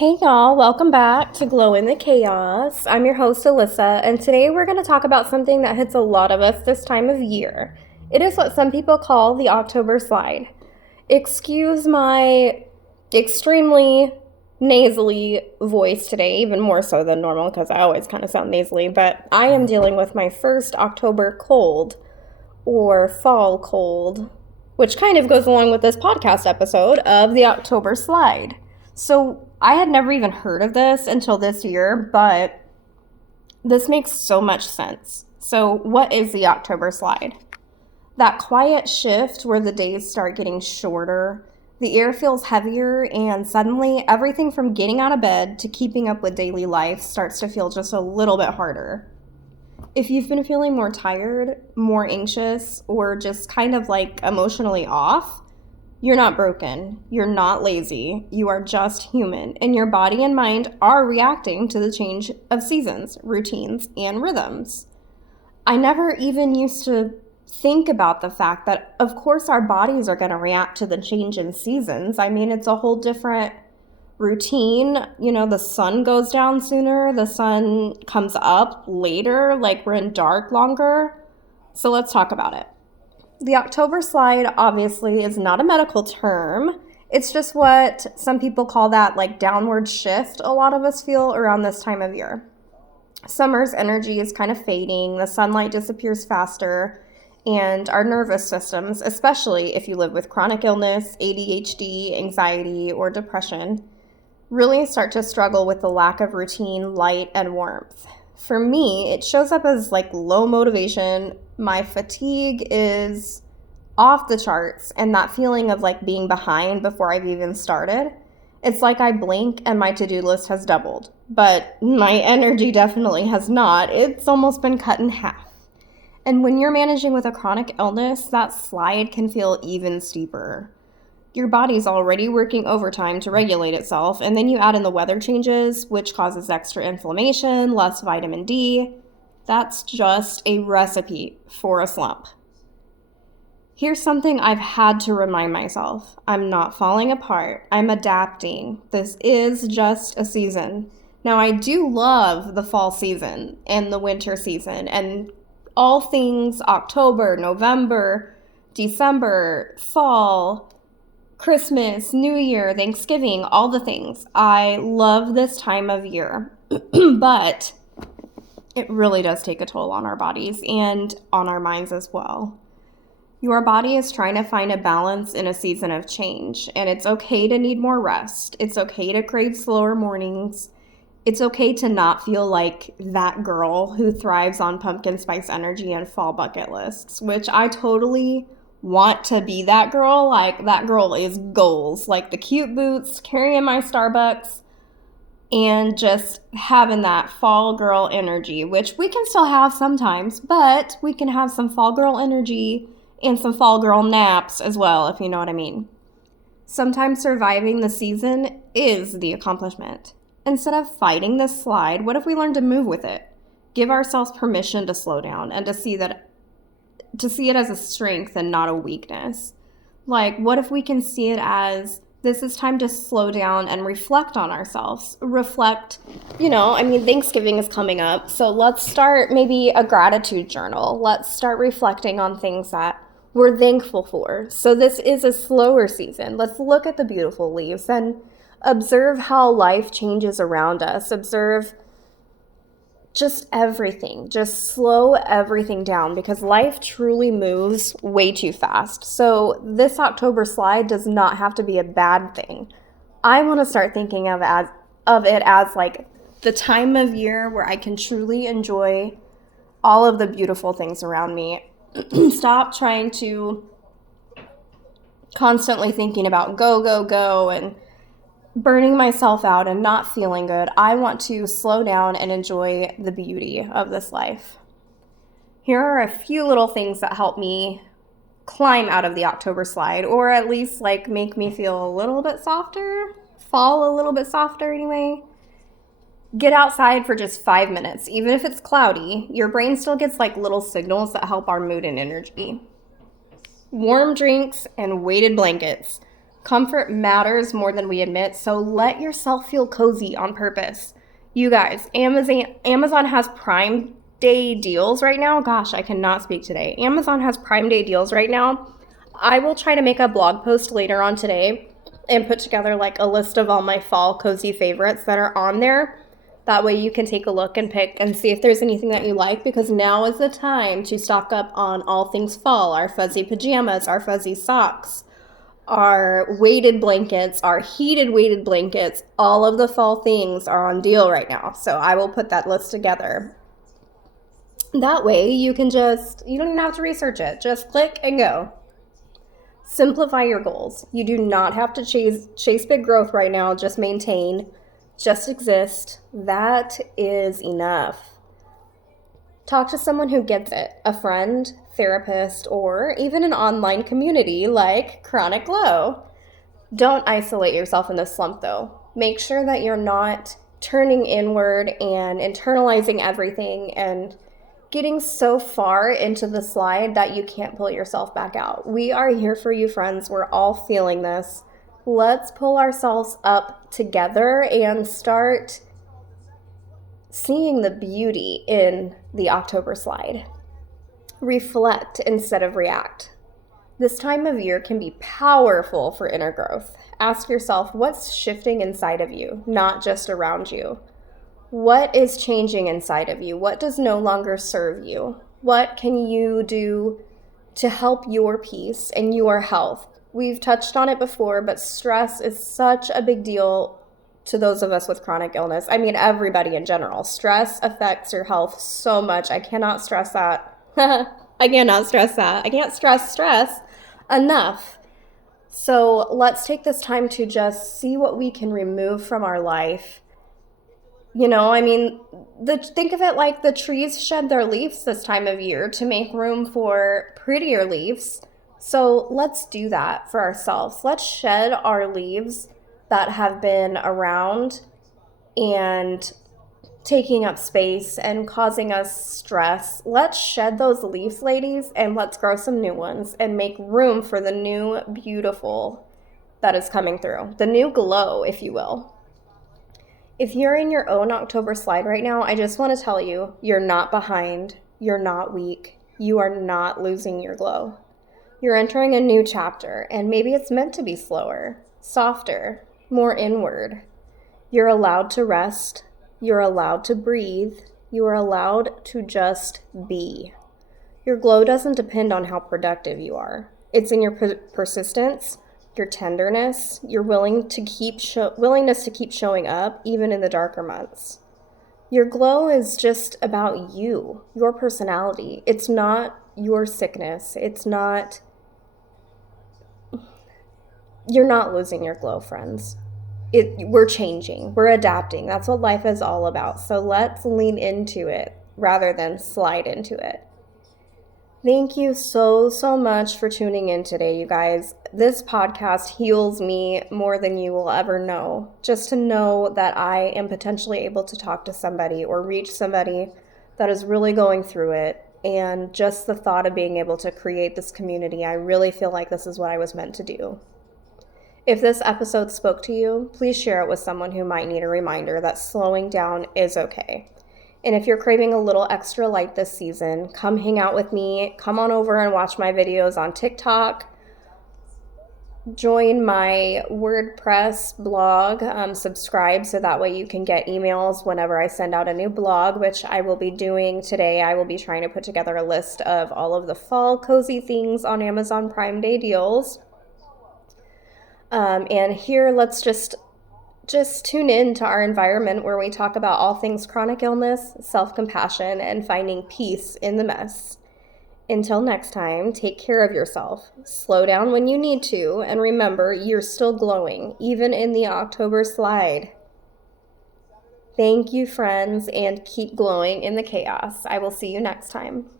Hey y'all, welcome back to Glow in the Chaos. I'm your host Alyssa, and today we're going to talk about something that hits a lot of us this time of year. It is what some people call the October slide. Excuse my extremely nasally voice today, even more so than normal because I always kind of sound nasally, but I am dealing with my first October cold or fall cold, which kind of goes along with this podcast episode of the October slide. So I had never even heard of this until this year, but this makes so much sense. So what is the October slide? That quiet shift where the days start getting shorter, the air feels heavier, and suddenly everything from getting out of bed to keeping up with daily life starts to feel just a little bit harder. If you've been feeling more tired, more anxious, or just kind of like emotionally off, you're not broken. You're not lazy. You are just human, and your body and mind are reacting to the change of seasons, routines, and rhythms. I never even used to think about the fact that, of course, our bodies are going to react to the change in seasons. I mean, it's a whole different routine. You know, the sun goes down sooner, the sun comes up later, like we're in dark longer. So let's talk about it. The October slide obviously is not a medical term. It's just what some people call that like downward shift a lot of us feel around this time of year. Summer's energy is kind of fading, the sunlight disappears faster, and our nervous systems, especially if you live with chronic illness, ADHD, anxiety, or depression, really start to struggle with the lack of routine, light, and warmth. For me, it shows up as like low motivation. My fatigue is off the charts, and that feeling of like being behind before I've even started. It's like I blink and my to-do list has doubled, but my energy definitely has not. It's almost been cut in half. And when you're managing with a chronic illness, that slide can feel even steeper. Your body's already working overtime to regulate itself, and then you add in the weather changes, which causes extra inflammation, less vitamin D. That's just a recipe for a slump. Here's something I've had to remind myself. I'm not falling apart. I'm adapting. This is just a season. Now, I do love the fall season and the winter season and all things October, November, December, fall, Christmas, New Year, Thanksgiving, all the things. I love this time of year, but it really does take a toll on our bodies and on our minds as well. Your body is trying to find a balance in a season of change, and it's okay to need more rest. It's okay to crave slower mornings. It's okay to not feel like that girl who thrives on pumpkin spice energy and fall bucket lists, which I totally want to be that girl. Like, that girl is goals, like the cute boots, carrying my Starbucks, and just having that fall girl energy, which we can still have sometimes, but we can have some fall girl energy and some fall girl naps as well, if you know what I mean. Sometimes surviving the season is the accomplishment. Instead of fighting this slide, what if we learn to move with it? Give ourselves permission to slow down and to see it as a strength and not a weakness. Like, what if we can see it as this is time to slow down and reflect on ourselves? Reflect, Thanksgiving is coming up, so let's start maybe a gratitude journal. Let's start reflecting on things that we're thankful for. So this is a slower season. Let's look at the beautiful leaves and observe how life changes around us. Observe just everything. Just slow everything down because life truly moves way too fast. So this October slide does not have to be a bad thing. I want to start thinking of it as like the time of year where I can truly enjoy all of the beautiful things around me. Stop trying to constantly thinking about go, go, go and burning myself out and not feeling good. I want to slow down and enjoy the beauty of this life. Here are a few little things that help me climb out of the October slide, or at least like make me feel a little bit softer, fall a little bit softer anyway. Get outside for just 5 minutes. Even if it's cloudy, your brain still gets like little signals that help our mood and energy. Warm drinks and weighted blankets. Comfort matters more than we admit, so let yourself feel cozy on purpose. You guys, Amazon has Prime Day deals right now. Gosh, I cannot speak today. Amazon has Prime Day deals right now. I will try to make a blog post later on today and put together like a list of all my fall cozy favorites that are on there. That way you can take a look and pick and see if there's anything that you like, because now is the time to stock up on all things fall. Our fuzzy pajamas, our fuzzy socks, our weighted blankets, our heated weighted blankets, all of the fall things are on deal right now. So I will put that list together. That way you don't even have to research it. Just click and go. Simplify your goals. You do not have to chase big growth right now. Just maintain, just exist. That is enough. Talk to someone who gets it, a friend, therapist, or even an online community like Chronic Glow. Don't isolate yourself in this slump though. Make sure that you're not turning inward and internalizing everything and getting so far into the slide that you can't pull yourself back out. We are here for you, friends. We're all feeling this. Let's pull ourselves up together and start seeing the beauty in the October slide. Reflect instead of react. This time of year can be powerful for inner growth. Ask yourself what's shifting inside of you, not just around you. What is changing inside of you? What does no longer serve you? What can you do to help your peace and your health? We've touched on it before, but stress is such a big deal to those of us with chronic illness. I mean, everybody in general. Stress affects your health so much. I cannot stress that. I cannot stress that. I can't stress enough. So let's take this time to just see what we can remove from our life. Think of it like the trees shed their leaves this time of year to make room for prettier leaves. So let's do that for ourselves. Let's shed our leaves that have been around and taking up space and causing us stress. Let's shed those leaves, ladies, and let's grow some new ones and make room for the new beautiful that is coming through. The new glow, if you will. If you're in your own October slide right now, I just want to tell you, you're not behind, you're not weak, you are not losing your glow. You're entering a new chapter, and maybe it's meant to be slower, softer, more inward. You're allowed to rest, you're allowed to breathe, you are allowed to just be. Your glow doesn't depend on how productive you are. It's in your persistence, your tenderness, your willingness to keep showing up even in the darker months. Your glow is just about you, your personality. It's not your sickness. You're not losing your glow, friends. We're changing, we're adapting. That's what life is all about. So let's lean into it rather than slide into it. Thank you so much for tuning in today, you guys. This podcast heals me more than you will ever know. Just to know that I am potentially able to talk to somebody or reach somebody that is really going through it. And just the thought of being able to create this community, I really feel like this is what I was meant to do. If this episode spoke to you, please share it with someone who might need a reminder that slowing down is okay. And if you're craving a little extra light this season, come hang out with me. Come on over and watch my videos on TikTok. Join my WordPress blog. Subscribe so that way you can get emails whenever I send out a new blog, which I will be doing today. I will be trying to put together a list of all of the fall cozy things on Amazon Prime Day deals. And here, let's just tune in to our environment where we talk about all things chronic illness, self-compassion, and finding peace in the mess. Until next time, take care of yourself. Slow down when you need to, and remember, you're still glowing, even in the October slide. Thank you, friends, and keep glowing in the chaos. I will see you next time.